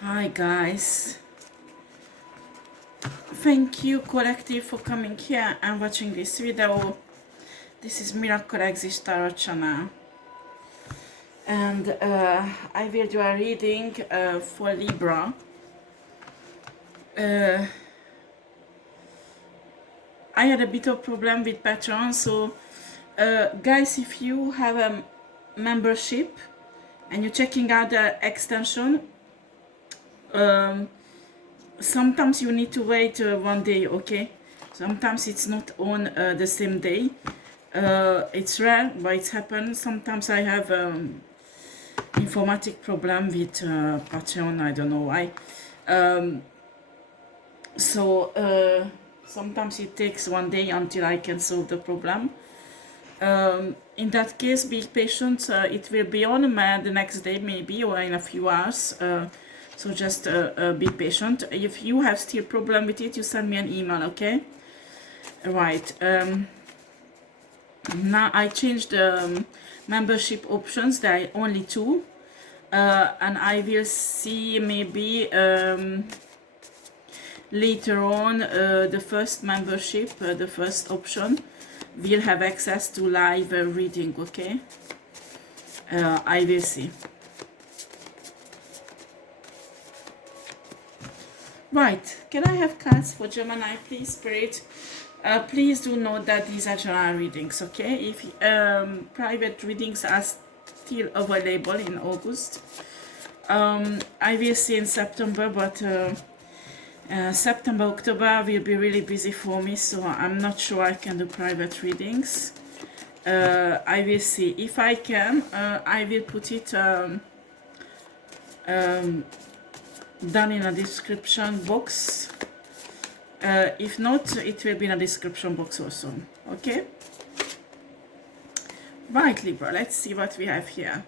Hi guys, thank you collective for coming here and watching this video. This is MiraclexisteTarot channel, and I will do a reading for Libra. I had a bit of problem with Patreon, so guys, if you have a membership and you're checking out the extension, sometimes you need to wait 1 day, okay? Sometimes it's not on the same day. It's rare, but it's happened. Sometimes I have informatic problem with Patreon, I don't know why. Sometimes it takes 1 day until I can solve the problem. In that case, be patient. It will be on the next day maybe, or in a few hours. So just be patient. If you have still problem with it, you send me an email, okay? Right. Now I changed the membership options. There are only 2. And I will see maybe later on the first membership, the first option, will have access to live reading, okay? I will see. Right, can I have cards for Gemini, please, Spirit? Please do note that these are general readings, okay? If private readings are still available in August, I will see in September, but September, October will be really busy for me, so I'm not sure I can do private readings. I will see. If I can, I will put it down in a description box. If not, it will be in a description box also, okay? Right, Libra, let's see what we have here.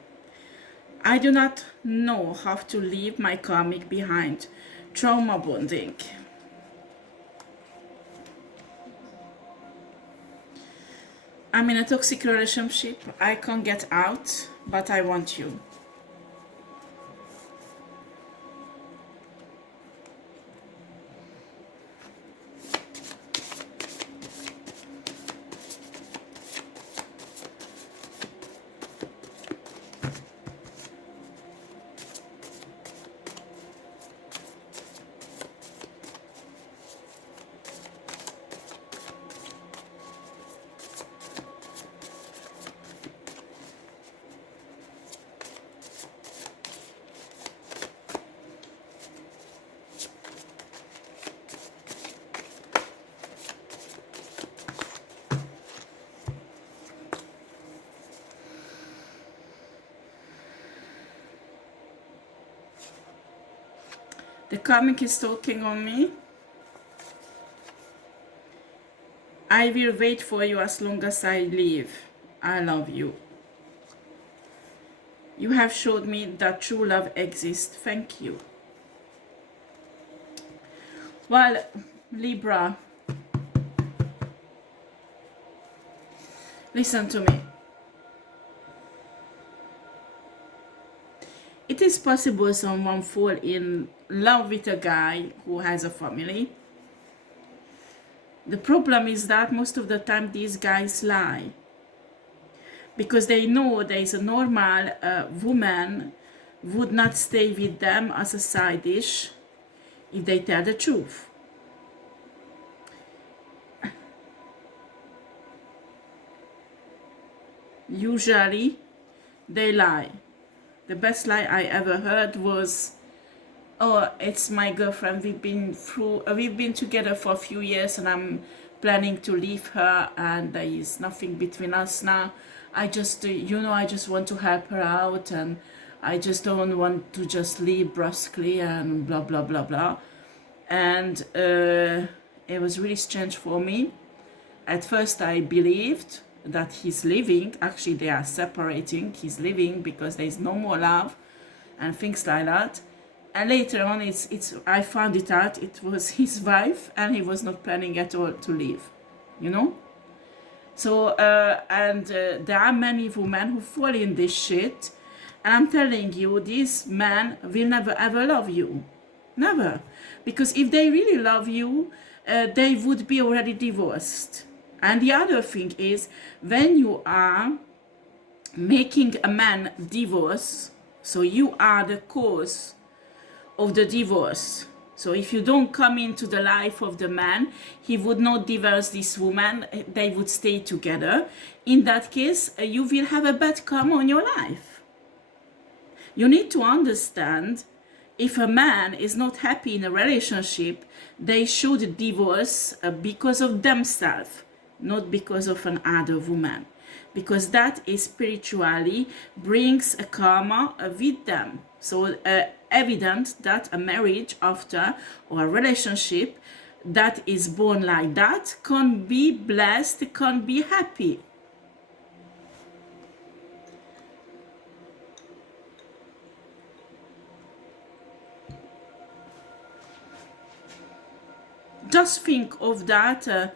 I do not know how to leave my karmic behind. Trauma bonding. I'm in a toxic relationship. I can't get out, but I want you. The karmic is talking on me. I will wait for you as long as I live. I love you. You have showed me that true love exists. Thank you. Well, Libra, listen to me. It is possible someone fall in love with a guy who has a family. The problem is that most of the time these guys lie, because they know there is a normal woman would not stay with them as a side dish if they tell the truth. Usually they lie. The best lie I ever heard was, oh, it's my girlfriend, we've been together for a few years and I'm planning to leave her and there is nothing between us now. I just, I just want to help her out and I just don't want to just leave brusquely and blah, blah, blah, blah. And it was really strange for me. At first I believed that he's leaving. Actually, they are separating. He's leaving because there is no more love and things like that. And later on, I found it out. It was his wife, and he was not planning at all to leave. You know. So there are many women who fall in this shit, And I'm telling you, this man will never ever love you. Never. Because if they really love you, they would be already divorced. And the other thing is, when you are making a man divorce, so you are the cause of the divorce. So if you don't come into the life of the man, he would not divorce this woman, they would stay together. In that case, you will have a bad karma on your life. You need to understand, if a man is not happy in a relationship, they should divorce because of themselves, not because of another woman. Because that is spiritually brings a karma with them. So evident that a marriage after, or a relationship that is born like that, can be blessed, can be happy. Just think of that,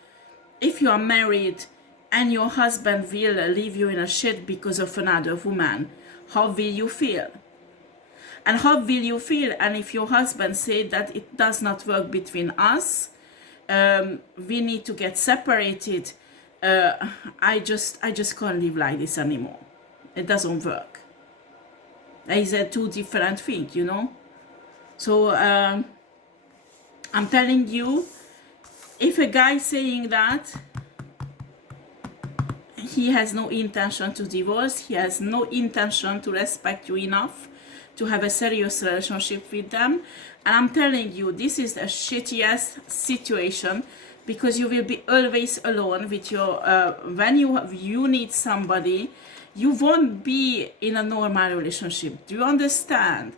if you are married and your husband will leave you in a shit because of another woman, how will you feel? And how will you feel? And if your husband said that it does not work between us, we need to get separated, I just can't live like this anymore. It doesn't work. It's a two different things, you know. So I'm telling you, if a guy saying that, he has no intention to divorce, he has no intention to respect you enough to have a serious relationship with them. And I'm telling you, this is the shittiest situation, because you will be always alone with your, when you need somebody, you won't be in a normal relationship. Do you understand?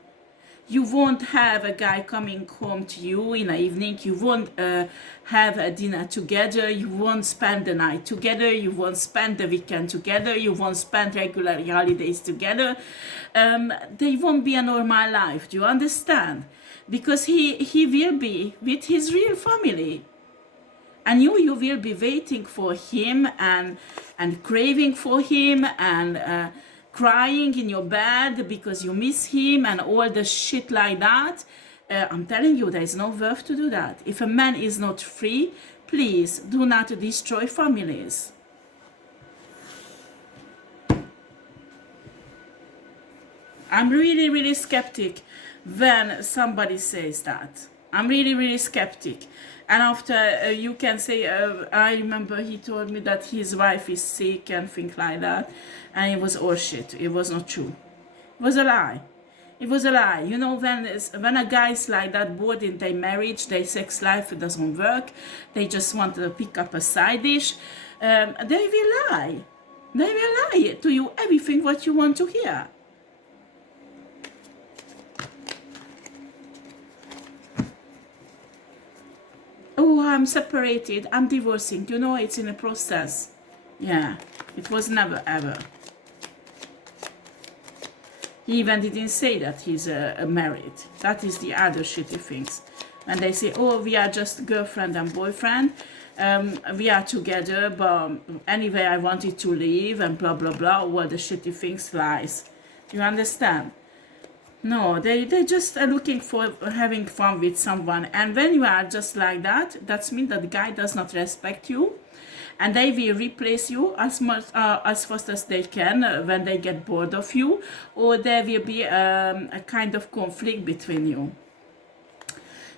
You won't have a guy coming home to you in the evening. You won't have a dinner together. You won't spend the night together. You won't spend the weekend together. You won't spend regular holidays together. They won't be a normal life. Do you understand? Because he will be with his real family. And you will be waiting for him and craving for him and crying in your bed because you miss him and all the shit like that. I'm telling you, there is no worth to do that. If a man is not free, please do not destroy families. I'm really, really skeptic when somebody says that. I'm really, really skeptic. And after you can say, I remember he told me that his wife is sick and things like that. And it was all shit. It was not true. It was a lie. It was a lie. You know, when a guy's like that, bored in their marriage, their sex life doesn't work, they just want to pick up a side dish, they will lie. They will lie to you everything what you want to hear. Oh, I'm separated, I'm divorcing. You know, it's in a process. Yeah, it was never ever. He even didn't say that he's married. That is the other shitty things. When they say, oh, we are just girlfriend and boyfriend, we are together, but anyway, I wanted to leave and blah, blah, blah, all the shitty things, lies. You understand? No, they just are looking for having fun with someone. And when you are just like that, that means that the guy does not respect you. And they will replace you as fast as they can when they get bored of you. Or there will be a kind of conflict between you.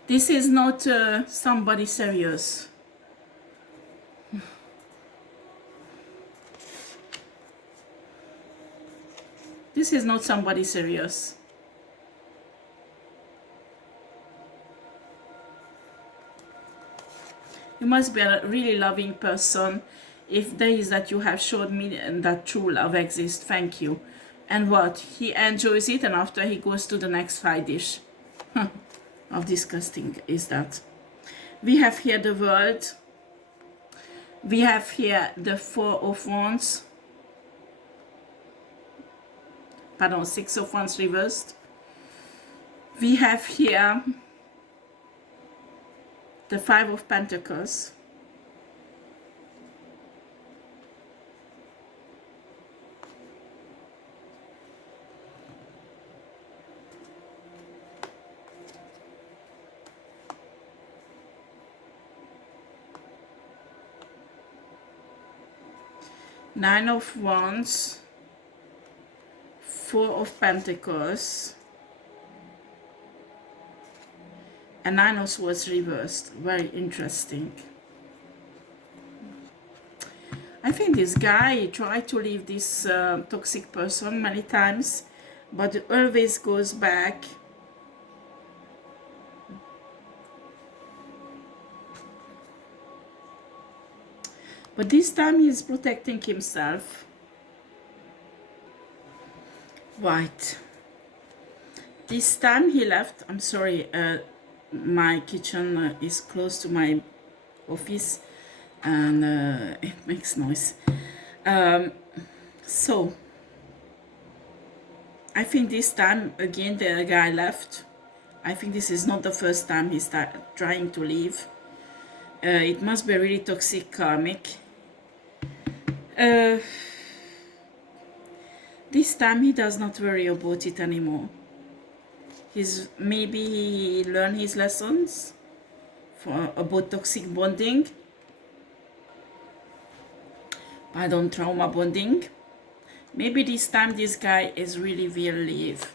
This is not somebody serious. This is not somebody serious. You must be a really loving person if there is that you have showed me that true love exists. Thank you. And what? He enjoys it and after he goes to the next side dish. How disgusting is that? We have here the world. We have here the Four of Wands. Pardon, Six of Wands reversed. We have here the Five of Pentacles. Nine of Wands, Four of Pentacles, and Nine of Swords reversed. Very interesting. I think this guy tried to leave this toxic person many times, but always goes back. But this time he's protecting himself. Right. This time he left. I'm sorry, my kitchen is close to my office and it makes noise. So I think this time again the guy left. I think this is not the first time he started trying to leave. It must be really toxic karmic. This time he does not worry about it anymore. Maybe he learned his lessons about toxic bonding. Pardon, trauma bonding. Maybe this time this guy is really will leave.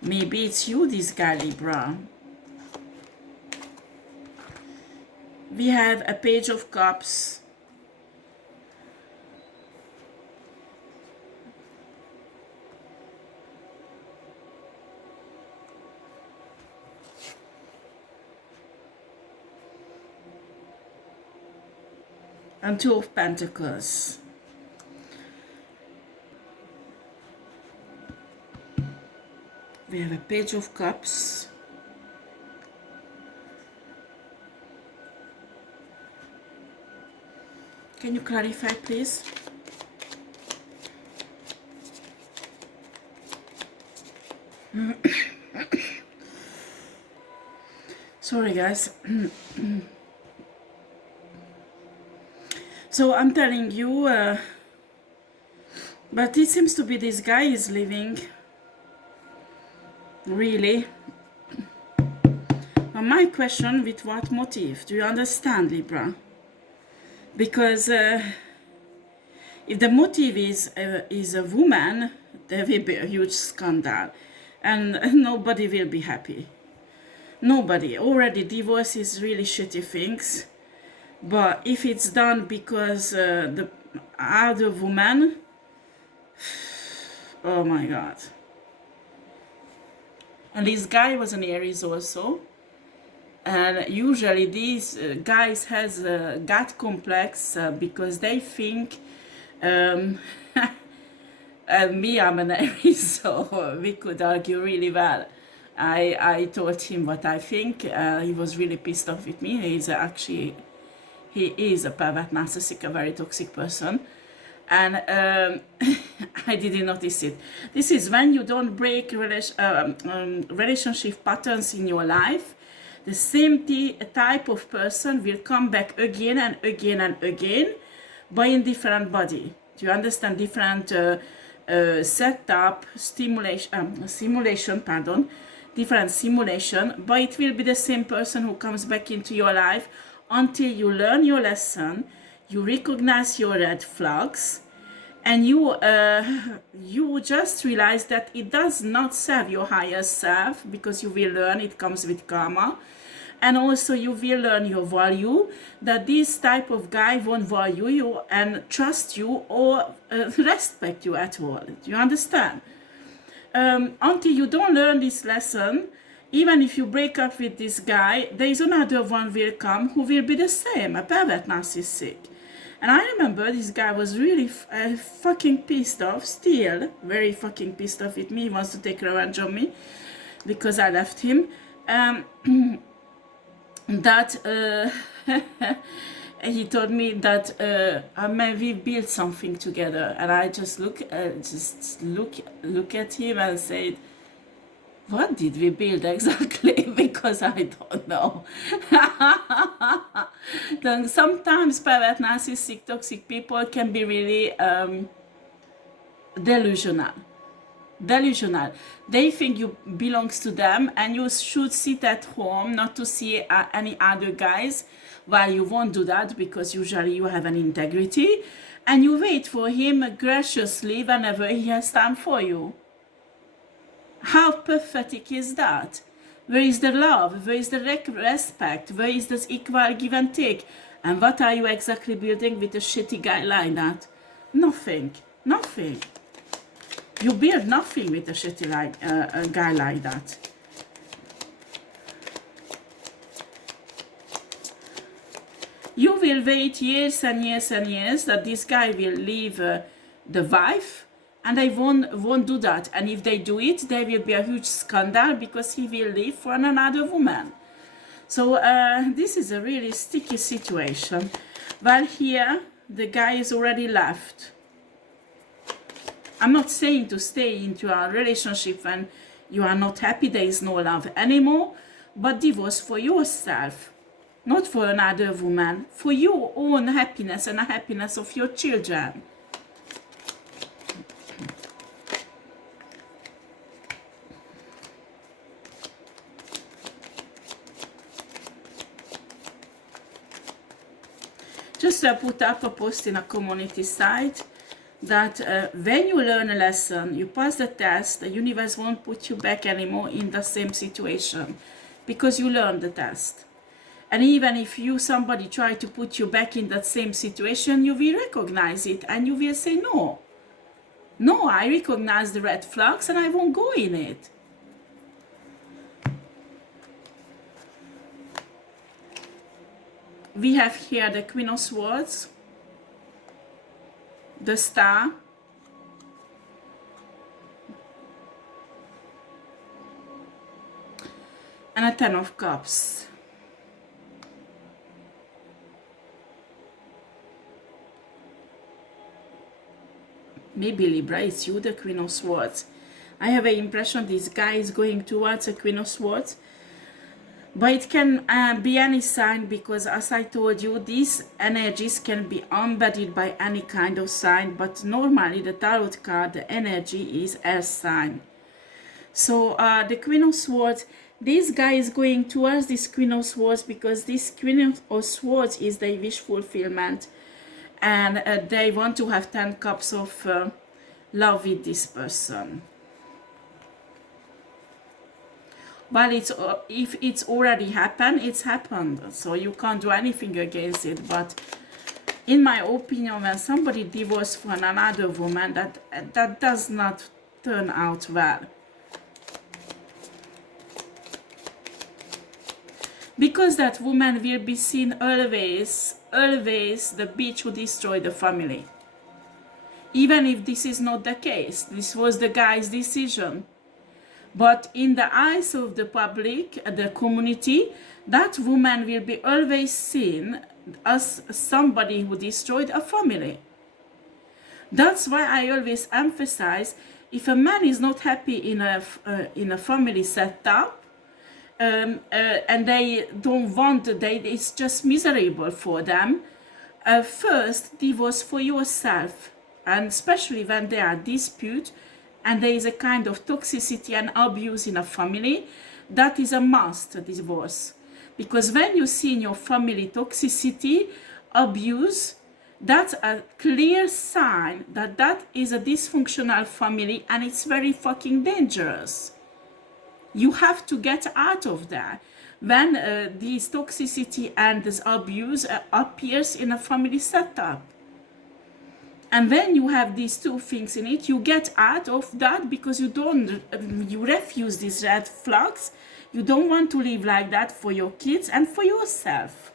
Maybe it's you, this guy, Libra. We have a Page of Cups. And Two of Pentacles. We have a Page of Cups. Can you clarify, please? Sorry, guys. So I'm telling you, but it seems to be this guy is leaving. Really? But my question, with what motive? Do you understand, Libra? Because if the motive is a woman, there will be a huge scandal, and nobody will be happy. Nobody. Already divorce is really shitty things, but if it's done because the other woman, oh my God. And this guy was an Aries also. And usually these guys has a God complex because they think me, I'm an Aries, so we could argue really well. I told him what I think. He was really pissed off with me. He is a pervert narcissistic, a very toxic person. And I didn't notice it. This is when you don't break relationship patterns in your life. The same type of person will come back again and again and again, but in different body. Do you understand? Different setup, simulation, pardon, different simulation, but it will be the same person who comes back into your life until you learn your lesson, you recognize your red flags, and you just realize that it does not serve your higher self, because you will learn it comes with karma. And also you will learn your value, that this type of guy won't value you and trust you or respect you at all. Do you understand? Until you don't learn this lesson, even if you break up with this guy, there is another one will come who will be the same, a pervert narcissistic. And I remember this guy was really fucking pissed off, still very fucking pissed off with me. He wants to take revenge on me because I left him. That he told me that we built something together, and I just look at him and said, what did we build exactly? Because I don't know. Then sometimes pervert narcissistic toxic people can be really delusional. They think you belongs to them, and you should sit at home not to see any other guys. Well, you won't do that because usually you have an integrity, and you wait for him graciously whenever he has time for you. How pathetic is that? Where is the love? Where is the respect? Where is this equal give and take? And what are you exactly building with a shitty guy like that? Nothing. Nothing. You build nothing with a shitty a guy like that. You will wait years and years and years that this guy will leave the wife, and they won't do that. And if they do it, there will be a huge scandal because he will leave for another woman. So this is a really sticky situation. While here, the guy is already left. I'm not saying to stay into a relationship when you are not happy, there is no love anymore, but divorce for yourself. Not for another woman, for your own happiness and the happiness of your children. Just put up a post in a community site that when you learn a lesson, you pass the test, the universe won't put you back anymore in the same situation because you learned the test. And even if somebody try to put you back in that same situation, you will recognize it and you will say, no. No, I recognize the red flags and I won't go in it. We have here the Queen of Swords, the Star, and a Ten of Cups. Maybe Libra, it's you, the Queen of Swords. I have an impression this guy is going towards a Queen of Swords. But it can be any sign because, as I told you, these energies can be embodied by any kind of sign. But normally the Tarot card, the energy is air sign. So the Queen of Swords, this guy is going towards this Queen of Swords because this Queen of Swords is the wish fulfillment. And they want to have 10 cups of love with this person. But if it's already happened, it's happened. So you can't do anything against it. But in my opinion, when somebody divorces from another woman, that does not turn out well. Because that woman will be seen always the bitch who destroyed the family. Even if this is not the case, this was the guy's decision. But in the eyes of the public, the community, that woman will be always seen as somebody who destroyed a family. That's why I always emphasize, if a man is not happy in a family setup, and they don't want, it's just miserable for them, first divorce for yourself. And especially when there are disputes and there is a kind of toxicity and abuse in a family, that is a must, divorce. Because when you see in your family toxicity, abuse, that's a clear sign that that is a dysfunctional family and it's very fucking dangerous. You have to get out of that when this toxicity and this abuse appears in a family setup. And when you have these two things in it, you get out of that because you refuse these red flags. You don't want to live like that for your kids and for yourself.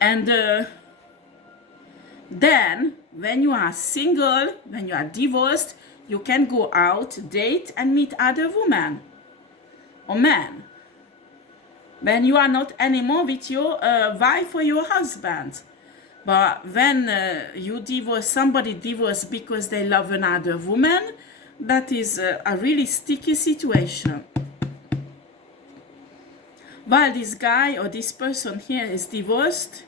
And then, when you are single, when you are divorced, you can go out, date, and meet other women or men. When you are not anymore with your wife or your husband. But when you divorce, somebody divorce because they love another woman, that is a really sticky situation. While this guy or this person here is divorced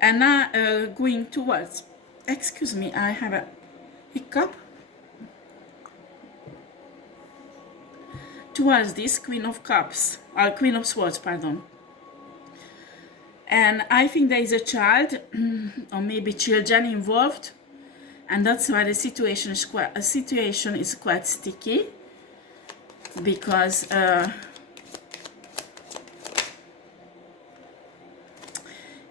and now going towards, excuse me, I have a hiccup. Towards this Queen of Cups, Queen of Swords, pardon. And I think there is a child or maybe children involved, and that's why the situation is quite sticky, because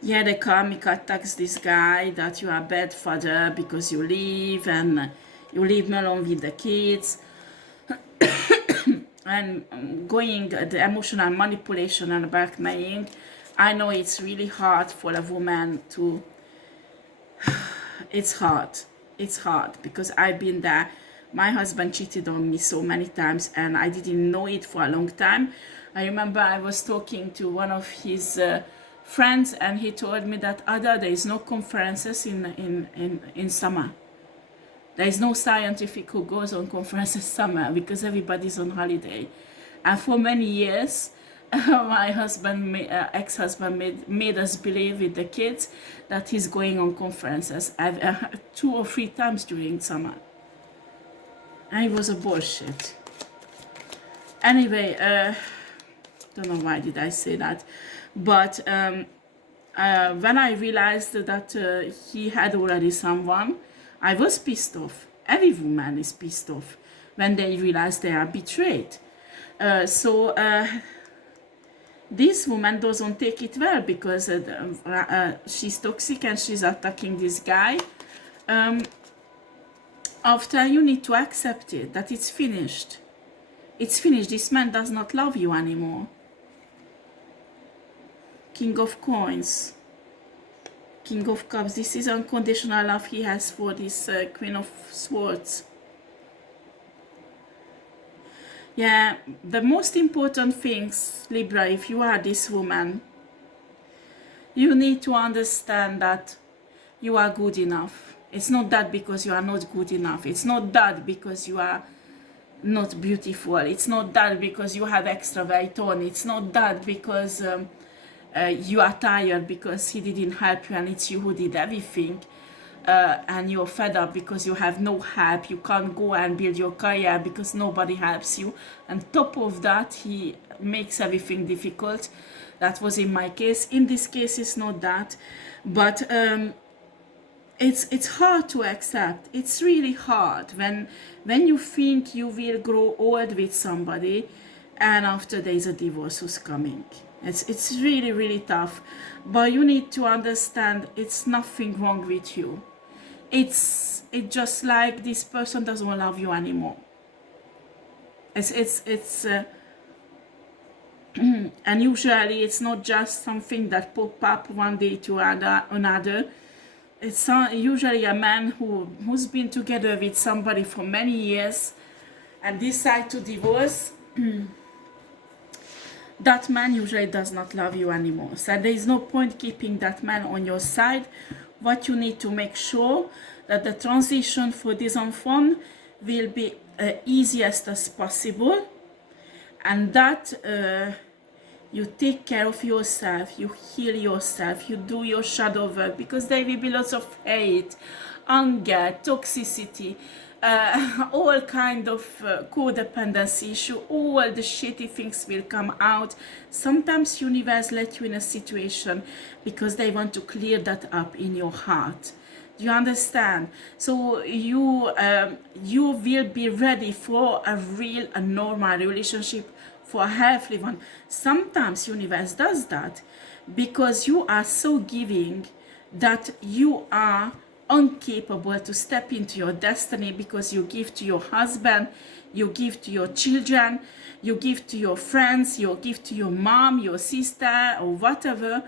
yeah, the karmic attacks this guy that you are a bad father because you leave and you leave me alone with the kids, and going the emotional manipulation and blackmailing. I know it's really hard for a woman to, it's hard because I've been there. My husband cheated on me so many times and I didn't know it for a long time. I remember I was talking to one of his friends and he told me that there is no conferences in summer. There is no scientific who goes on conferences summer because everybody's on holiday. And for many years, my husband, ex-husband made us believe with the kids that he's going on conferences 2 or 3 times during summer. And it was a bullshit. Anyway, don't know why did I say that. But when I realized that he had already someone, I was pissed off. Every woman is pissed off when they realize they are betrayed. This woman doesn't take it well because she's toxic and she's attacking this guy. After, you need to accept it, that it's finished. It's finished. This man does not love you anymore. King of Coins. King of Cups. This is unconditional love he has for this Queen of Swords. Yeah, the most important things, Libra, if you are this woman, you need to understand that you are good enough. It's not that because you are not good enough. It's not that because you are not beautiful. It's not that because you have extra weight on. It's not that because you are tired because he didn't help you and it's you who did everything. And you're fed up because you have no help. You can't go and build your career because nobody helps you. And top of that, he makes everything difficult. That was in my case. In this case, it's not that. But it's hard to accept. It's really hard when you think you will grow old with somebody and after there is a divorce who's coming. It's really, really tough. But you need to understand it's nothing wrong with you. It's just like this person doesn't love you anymore. And usually it's not just something that pop up one day to another. It's usually a man who's been together with somebody for many years and decide to divorce. That man usually does not love you anymore. So there is no point keeping that man on your side. What you need to make sure that the transition for this enfant will be easiest as possible, and that you take care of yourself, you heal yourself, you do your shadow work, because there will be lots of hate, anger, toxicity, all kind of codependency issue, all the shitty things will come out. Sometimes universe let you in a situation because they want to clear that up in your heart. Do you understand? So you will be ready for a real and normal relationship, for a healthy one. Sometimes universe does that because you are so giving that you are incapable to step into your destiny, because you give to your husband, you give to your children, you give to your friends, you give to your mom, your sister, or whatever,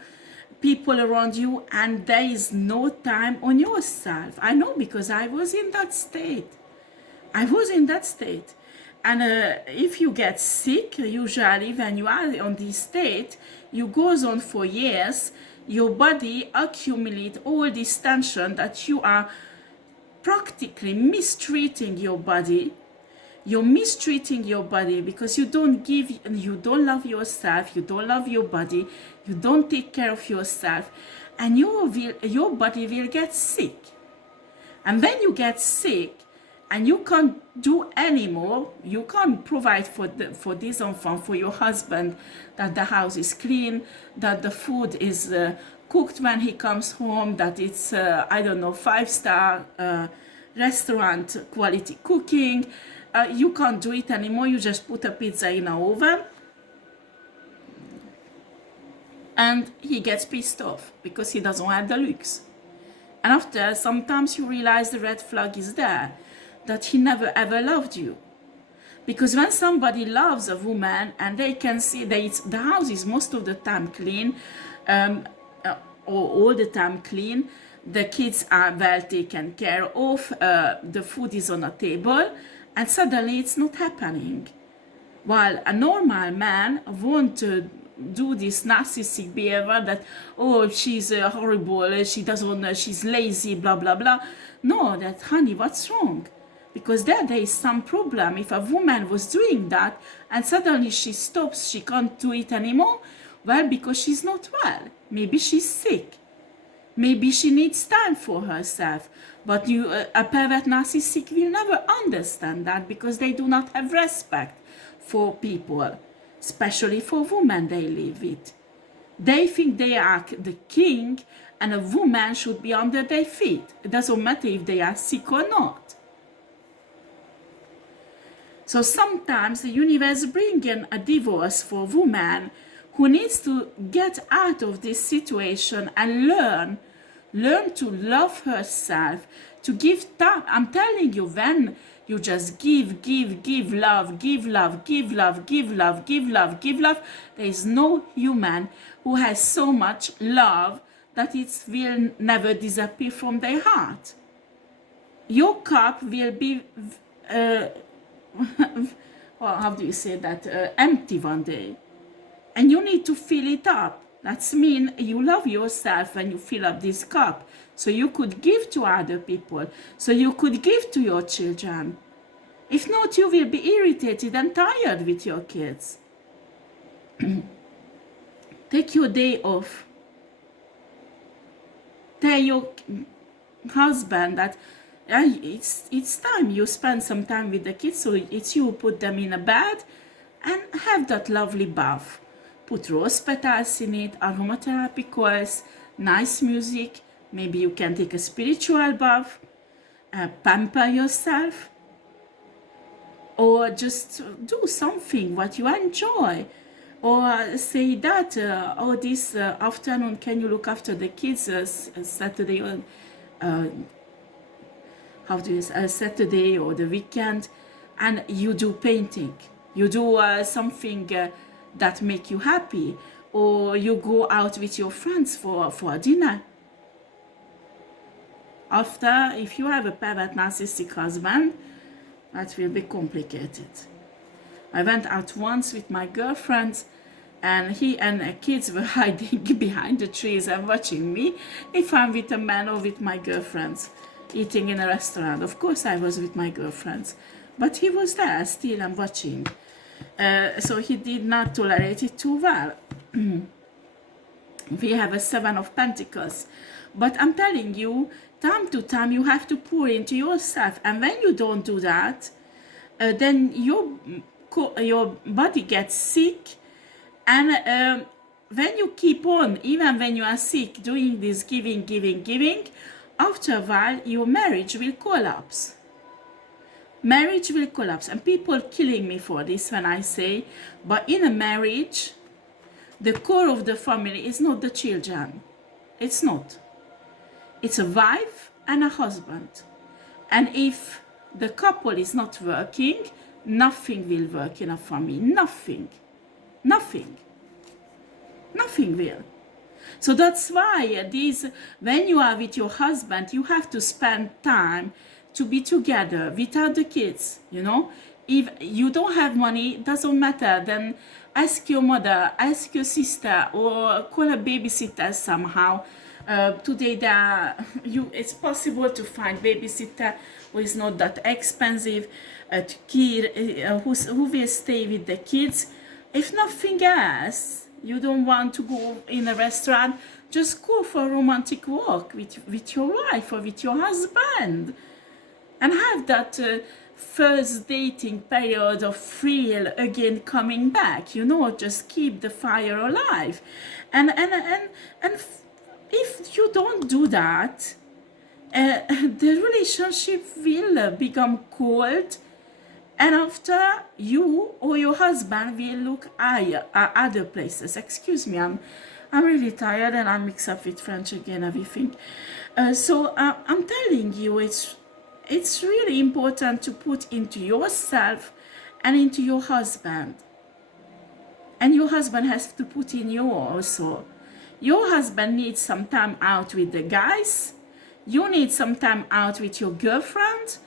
people around you, and there is no time on yourself. I know, because I was in that state. And if you get sick, usually when you are on this state, you goes on for years. Your body accumulates all this tension that you are practically mistreating your body. You're mistreating your body because you don't love yourself, you don't love your body, you don't take care of yourself, and your body will get sick. And when you get sick, and you can't do anymore, you can't provide for this enfant, for your husband, that the house is clean, that the food is cooked when he comes home, that it's I don't know, 5-star restaurant quality cooking. You can't do it anymore. You just put a pizza in an oven, and he gets pissed off because he doesn't have the luxe. And after, sometimes you realize the red flag is there, that he never ever loved you. Because when somebody loves a woman and they can see that the house is most of the time clean, or all the time clean, the kids are well taken care of, the food is on a table, and suddenly it's not happening. While a normal man won't do this narcissistic behavior that, oh, she's horrible, she doesn't, she's lazy, blah, blah, blah. No, that, honey, what's wrong? Because there is some problem. If a woman was doing that and suddenly she stops, she can't do it anymore, well, because she's not well. Maybe she's sick. Maybe she needs time for herself. But a pervert narcissist will never understand that, because they do not have respect for people, especially for women they live with. They think they are the king and a woman should be under their feet. It doesn't matter if they are sick or not. So sometimes the universe brings in a divorce for a woman who needs to get out of this situation and learn to love herself, to give time. I'm telling you, when you just give love, there is no human who has so much love that it will never disappear from their heart. Your cup will be, well, how do you say that, empty one day. And you need to fill it up. That means you love yourself when you fill up this cup. So you could give to other people. So you could give to your children. If not, you will be irritated and tired with your kids. Take your day off. Tell your husband that it's time you spend some time with the kids. So it's you put them in a bed and have that lovely bath. Put rose petals in it, aromatherapy coils, nice music. Maybe you can take a spiritual bath, pamper yourself, or just do something what you enjoy. Or say that, oh, this afternoon, can you look after the kids Saturday, or Saturday or the weekend, and you do painting. You do something that make you happy, or you go out with your friends for a dinner. After, if you have a pervert narcissistic husband, that will be complicated. I went out once with my girlfriend, and he and the kids were hiding behind the trees and watching me if I'm with a man or with my girlfriends eating in a restaurant. Of course I was with my girlfriends, but he was there still and watching. So he did not tolerate it too well. We have a 7 of Pentacles. But I'm telling you, time to time you have to pour into yourself. And when you don't do that, then your body gets sick. And when you keep on, even when you are sick, doing this giving, after a while your marriage will collapse. Marriage will collapse, and people killing me for this when I say, but in a marriage, the core of the family is not the children. It's not. It's a wife and a husband. And if the couple is not working, nothing will work in a family. Nothing. Nothing. Nothing will. So that's why when you are with your husband, you have to spend time to be together without the kids, you know. If you don't have money, it doesn't matter, then ask your mother, ask your sister, or call a babysitter somehow. Today it's possible to find babysitter who is not that expensive, who will stay with the kids. If nothing else, you don't want to go in a restaurant, just go for a romantic walk with your wife or with your husband. and have that first dating period of thrill again coming back, you know, just keep the fire alive. And if you don't do that, the relationship will become cold, and after you or your husband will look at other places. Excuse me, I'm really tired and I'm mixed up with French again, everything. So I'm telling you, it's really important to put into yourself and into your husband. And your husband has to put in you also. Your husband needs some time out with the guys. You need some time out with your girlfriend.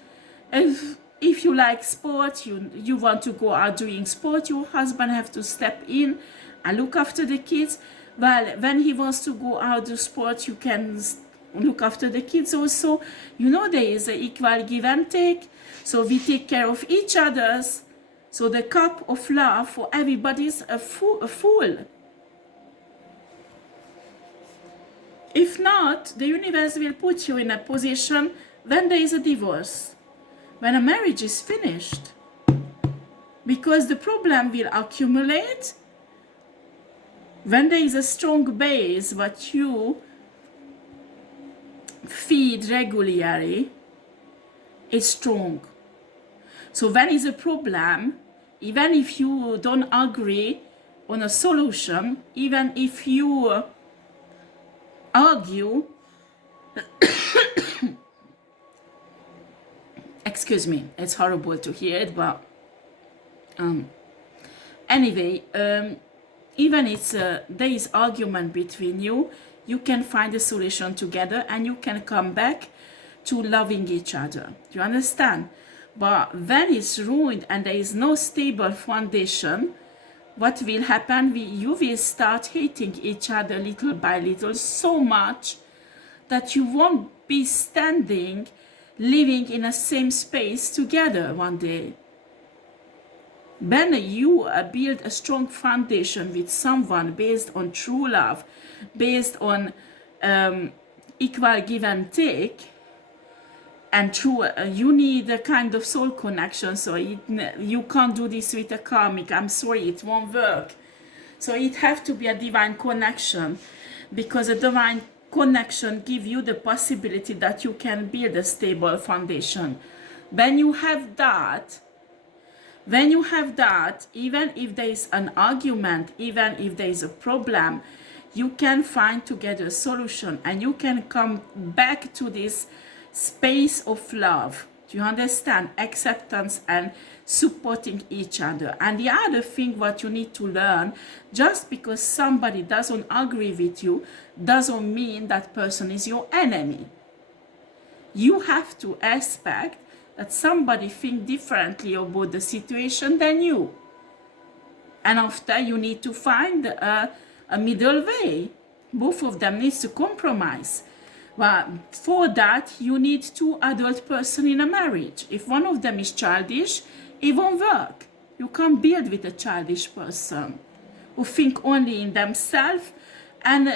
If you like sport, you want to go out doing sport, your husband have to step in and look after the kids. Well, when he wants to go out do sport, you can look after the kids also. You know, there is an equal give and take. So we take care of each other's. So the cup of love for everybody's full. If not, the universe will put you in a position when there is a divorce, when a marriage is finished, because the problem will accumulate. When there is a strong base what you feed regularly, is strong. So when is a problem, even if you don't agree on a solution, even if you argue, excuse me, it's horrible to hear it, but anyway, even if there is argument between you, you can find a solution together and you can come back to loving each other. Do you understand? But when it's ruined and there is no stable foundation, what will happen? You will start hating each other little by little so much that you won't be living in the same space together one day. When you build a strong foundation with someone based on true love, based on equal give and take, and true, you need a kind of soul connection. So you can't do this with a karmic. I'm sorry, it won't work. So it has to be a divine connection, because a divine connection gives you the possibility that you can build a stable foundation. When you have that, even if there is an argument, even if there is a problem, you can find together a solution and you can come back to this space of love. Do you understand? Acceptance and supporting each other. And the other thing what you need to learn, just because somebody doesn't agree with you doesn't mean that person is your enemy. You have to expect that somebody think differently about the situation than you. And after, you need to find a middle way. Both of them needs to compromise. Well, for that, you need two adult person in a marriage. If one of them is childish, it won't work. You can't build with a childish person who think only in themselves and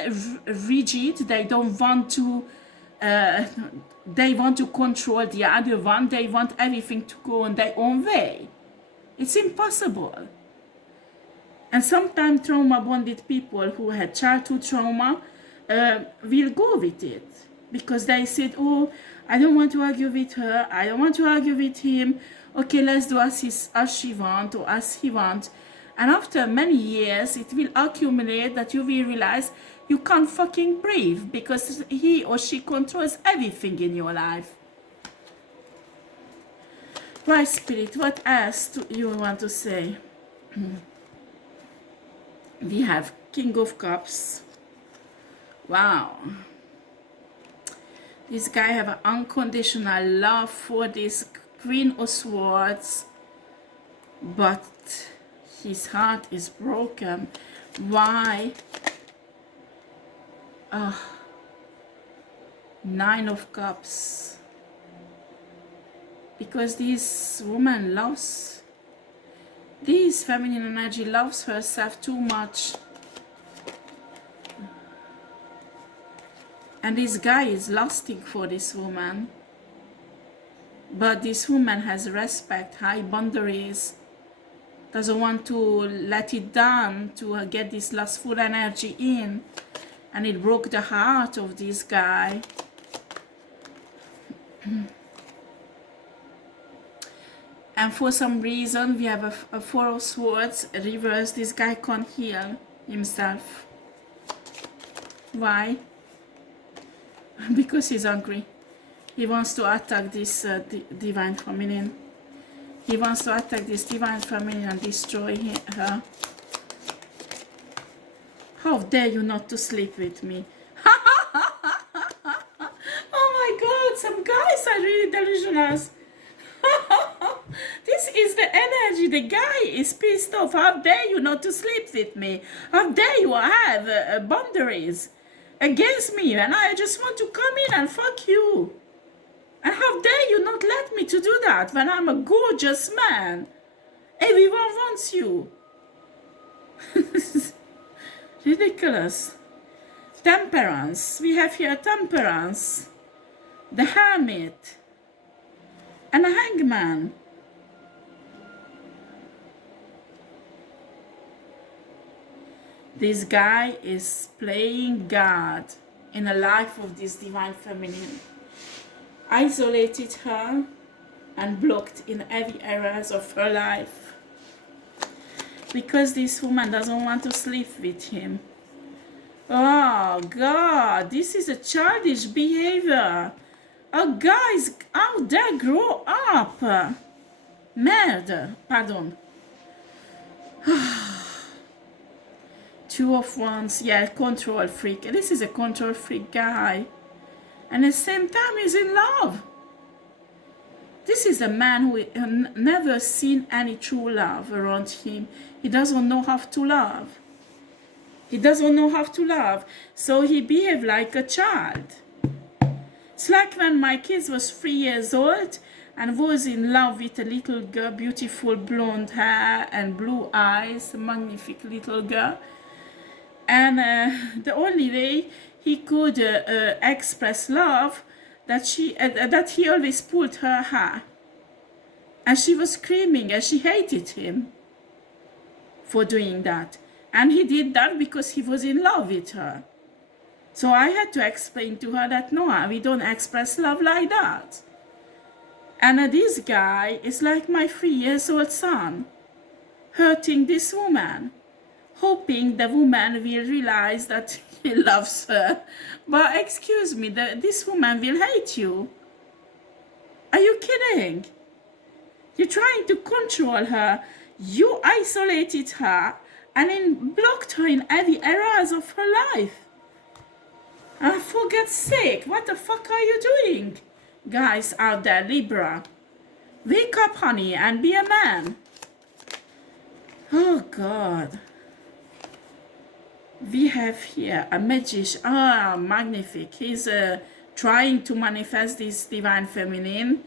rigid. They don't want to, they want to control the other one. They want everything to go on their own way. It's impossible. And sometimes trauma-bonded people who had childhood trauma will go with it. Because they said, oh, I don't want to argue with her, I don't want to argue with him, okay, let's do as she wants or as he wants. And after many years, it will accumulate that you will realize you can't fucking breathe because he or she controls everything in your life. Right, Spirit, what else do you want to say? We have King of Cups. Wow. This guy have an unconditional love for this Queen of Swords, but his heart is broken. Why? Nine of Cups. Because this woman loves, this feminine energy loves herself too much. And this guy is lusting for this woman. But this woman has respect, high boundaries, doesn't want to let it down to get this lustful energy in. And it broke the heart of this guy. And for some reason, we have a Four of Swords reverse. This guy can't heal himself. Why? Because he's angry. He wants to attack this divine feminine. He wants to attack this divine feminine and destroy her. How dare you not to sleep with me? Oh my God, some guys are really delusional. This is the energy. The guy is pissed off. How dare you not to sleep with me? How dare you have boundaries against me? And I just want to come in and fuck you. And how dare you not let me to do that when I'm a gorgeous man? Everyone wants you. Ridiculous. Temperance. We have here Temperance, the Hermit, and a Hangman. This guy is playing God in the life of this divine feminine. Isolated her and blocked in every areas of her life. Because this woman doesn't want to sleep with him. Oh God, this is a childish behavior. Oh guys, out there, grow up. Merde, pardon. Two of Wands, yeah, control freak. This is a control freak guy. And at the same time, he's in love. This is a man who never seen any true love around him. He doesn't know how to love. He doesn't know how to love. So he behaved like a child. It's like when my kid was 3 years old and was in love with a little girl, beautiful blonde hair and blue eyes, a magnificent little girl. And the only way he could express love that he always pulled her hair, and she was screaming and she hated him for doing that. And he did that because he was in love with her. So I had to explain to her that no, we don't express love like that. And this guy is like my 3-year-old son, hurting this woman, hoping the woman will realize that he loves her. But excuse me, this woman will hate you. Are you kidding? You're trying to control her. You isolated her and then blocked her in every areas of her life. And for God's sake, what the fuck are you doing? Guys out there, Libra, wake up, honey, and be a man. Oh God. We have here a magician. Ah, magnific. He's trying to manifest this divine feminine.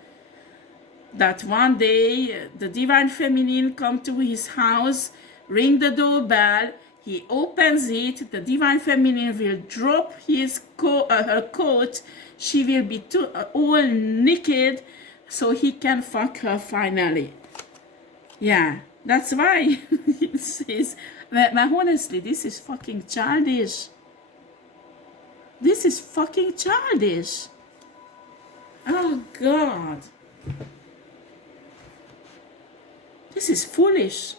That one day the divine feminine come to his house, ring the doorbell, he opens it, the divine feminine will drop his her coat, she will be all naked so he can fuck her finally. Yeah, that's why it says, but honestly, this is fucking childish. This is fucking childish. Oh God. This is foolish.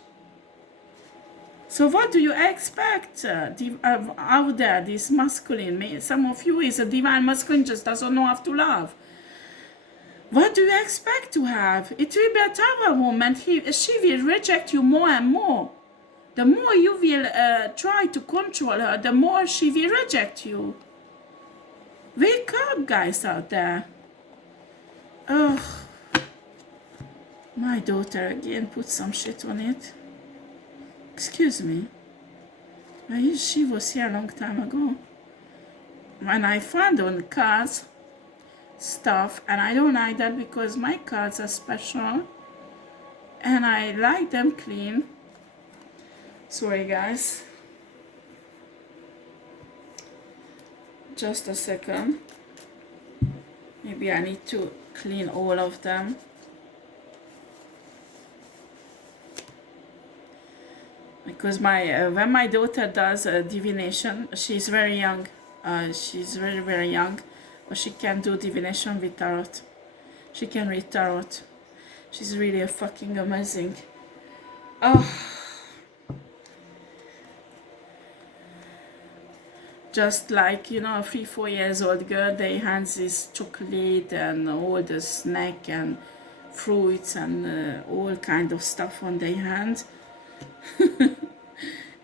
So what do you expect out there, this masculine? Some of you is a divine masculine, just doesn't know how to love. What do you expect to have? It will be a Tower woman. She will reject you more and more. The more you will try to control her, the more she will reject you. Wake up, guys out there. Oh, my daughter again put some shit on it. Excuse me. She was here a long time ago. When I found on cards stuff, and I don't like that because my cards are special and I like them clean. Sorry guys. Just a second. Maybe I need to clean all of them. Because when my daughter does divination, she's very young. She's very, very young. But she can do divination with tarot. She can read tarot. She's really a fucking amazing. Oh. Just like, you know, a 3-4 years old girl, they hands this chocolate and all the snack and fruits and all kind of stuff on their hand.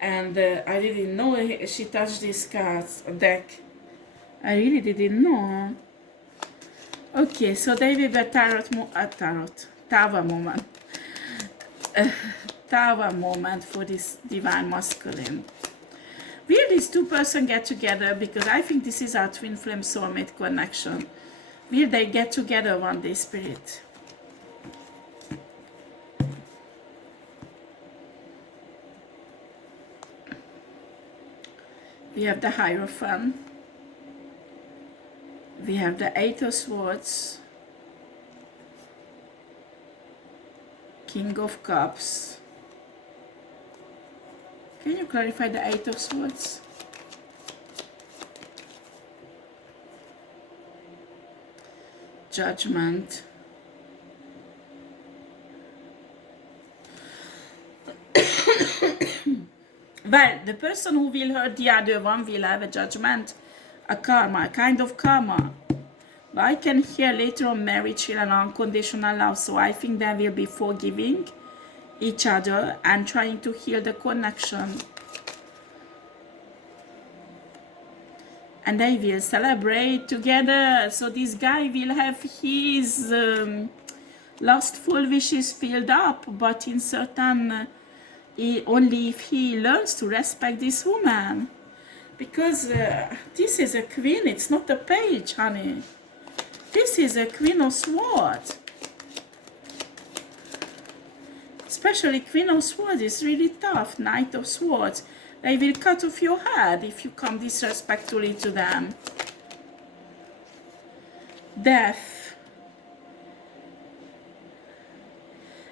And I didn't know she touched this card's deck. I really didn't know. Okay, so they will be Tower moment. Tower moment for this divine masculine. Will these two persons get together? Because I think this is our twin flame soulmate connection. Will they get together one day, Spirit? We have the Hierophant. We have the Eight of Swords. King of Cups. Can you clarify the Eight of Swords? Judgment. Well, the person who will hurt the other one will have a judgment, a karma, a kind of karma. But I can hear later on marriage and unconditional love, so I think they will be forgiving each other and trying to heal the connection. And they will celebrate together. So this guy will have his lustful wishes filled up, but in certain, only if he learns to respect this woman. Because this is a queen, it's not a page, honey. This is a Queen of Swords. Especially Queen of Swords is really tough. Knight of Swords. They will cut off your head if you come disrespectfully to them. Death.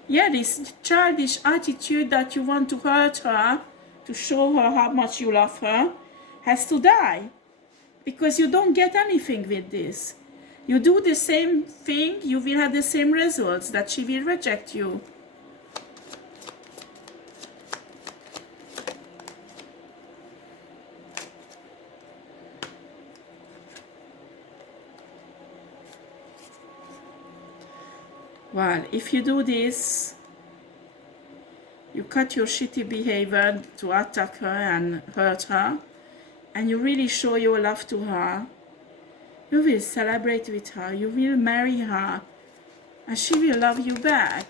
Yeah, this childish attitude that you want to hurt her, to show her how much you love her, has to die. Because you don't get anything with this. You do the same thing, you will have the same results, that she will reject you. Well, if you do this, you cut your shitty behavior to attack her and hurt her, and you really show your love to her. You will celebrate with her, you will marry her, and she will love you back.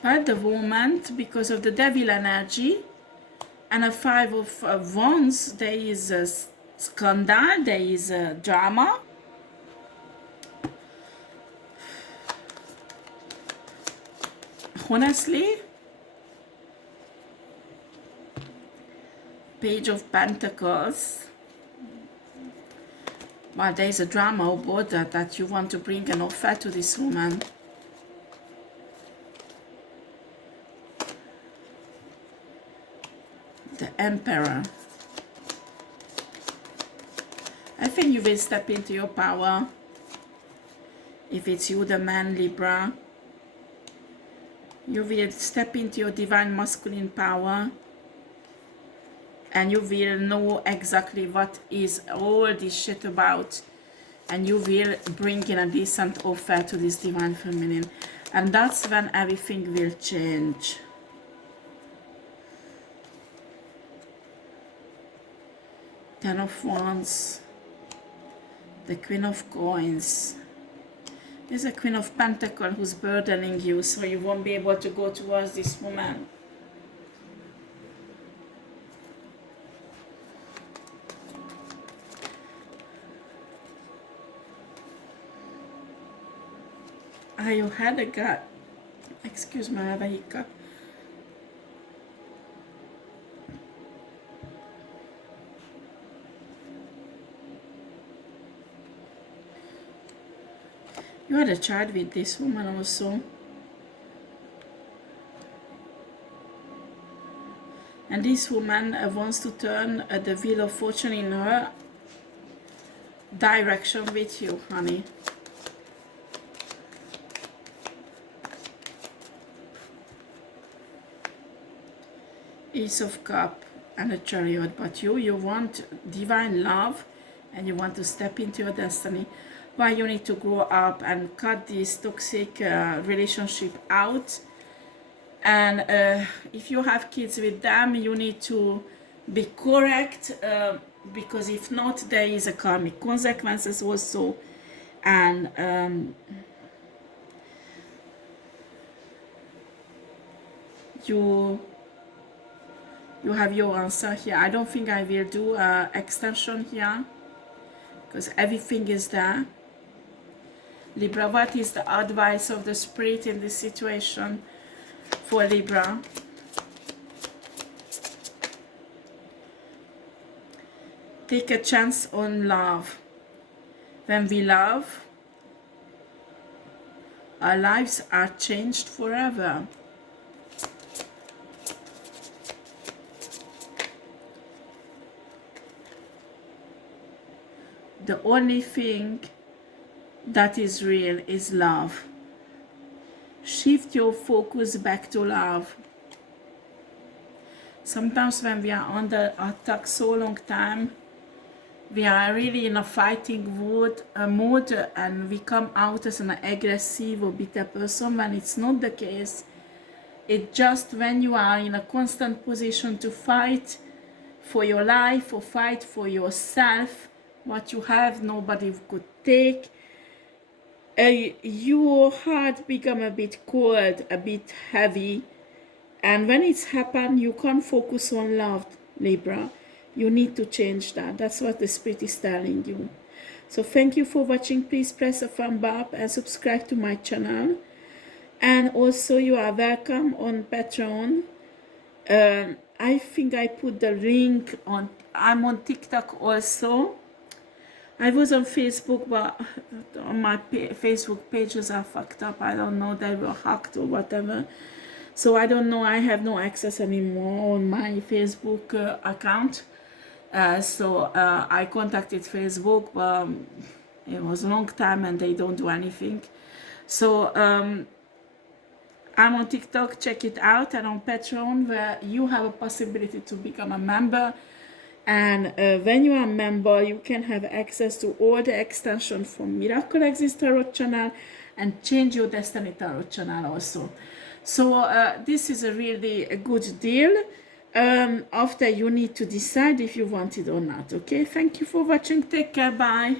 But the moment, because of the devil energy, and a 5 of wands, there is a scandal, there is a drama. Honestly, Page of Pentacles. Well, there is a drama about that you want to bring an offer to this woman. The Emperor. I think you will step into your power. If it's you, the man, Libra, you will step into your divine masculine power. And you will know exactly what is all this shit about. And you will bring in a decent offer to this divine feminine. And that's when everything will change. Ten of Wands. The Queen of Coins. There's a Queen of Pentacles who's burdening you, so you won't be able to go towards this woman. You had a gut. Excuse me, I have a hiccup. You had a child with this woman also. And this woman wants to turn the wheel of fortune in her direction with you, honey. Ace of Cup and a Chariot, but you want divine love and you want to step into your destiny. Why you need to grow up and cut this toxic relationship out. And if you have kids with them, you need to be correct, because if not, there is a karmic consequences also. And you have your answer here. I don't think I will do extension here because everything is there. Libra, what is the advice of the spirit in this situation for Libra? Take a chance on love. When we love, our lives are changed forever. The only thing that is real is love. Shift your focus back to love. Sometimes when we are under attack so long time, we are really in a fighting mode, and we come out as an aggressive or bitter person when it's not the case. It's just when you are in a constant position to fight for your life or fight for yourself, what you have nobody could take, your heart become a bit cold, a bit heavy, and when it's happened, you can't focus on love, Libra. You need to change that. That's what the spirit is telling you. So thank you for watching. Please press a thumb up and subscribe to my channel. And also you are welcome on Patreon. I think I put the link on. I'm on TikTok also. I was on Facebook, but on my Facebook pages are fucked up. I don't know, they were hacked or whatever. So I don't know, I have no access anymore on my Facebook account. So I contacted Facebook, but it was a long time and they don't do anything. So I'm on TikTok, check it out, and on Patreon, where you have a possibility to become a member. And when you are a member, you can have access to all the extensions from Miracle Exist Tarot channel and Change Your Destiny Tarot channel also. So this is a really a good deal. After you need to decide if you want it or not. Okay, thank you for watching. Take care. Bye.